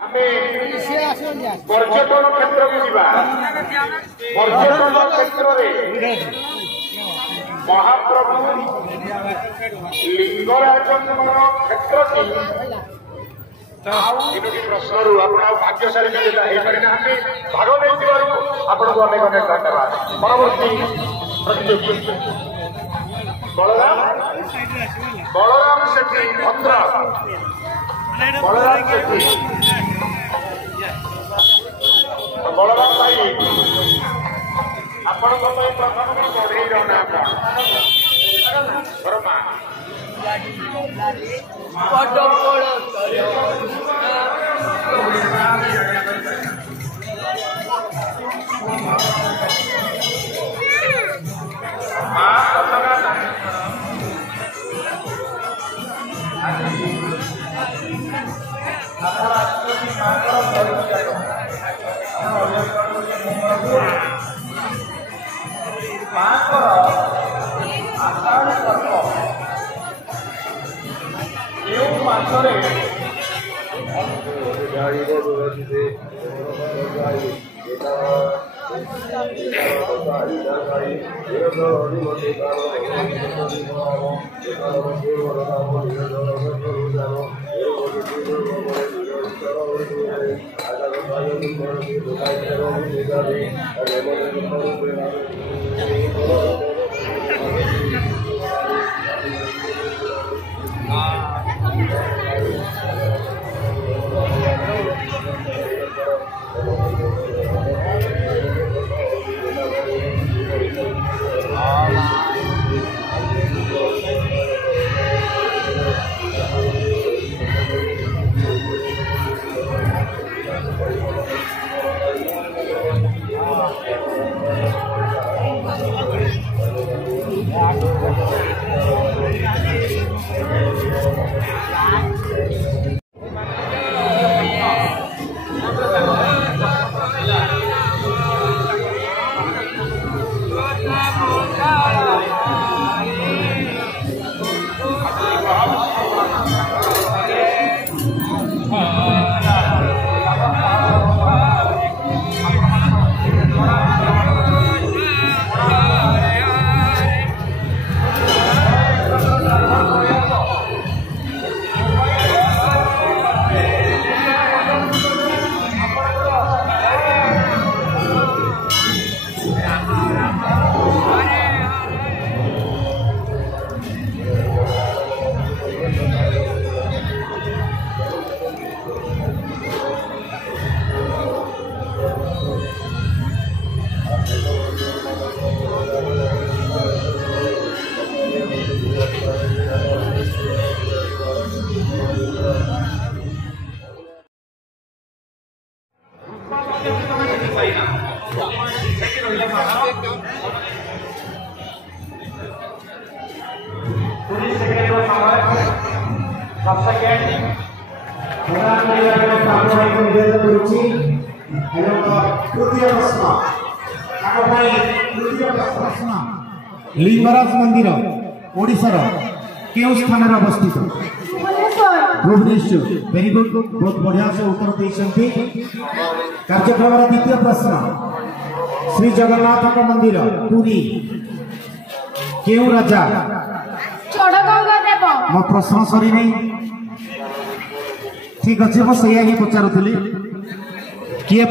पर्यटन क्षेत्र को जीवा पर्यटन क्षेत्र में महाप्रभु लिंगराजन क्षेत्र की प्रश्न भाग्यशाली भाग नहीं आपको अनेक अनेक धन्यवाद। परवर्ती बलराम सेठी भद्रक बलराम सेठी बलराम भाई आपण प्रथम बढ़ई नाम वर्मा लिंगराज मंदिर ओडिशार केउ स्थान अवस्थित? भुवनेश्वर। वेरी गुड, बहुत बढ़िया से उत्तर देते। कार्यक्रम द्वितीय प्रश्न, श्री जगन्नाथ मंदिर पुरी केउ राजा? मो प्रश्न सरी नहीं, ठीक अच्छे मुझे ही पचारूली किए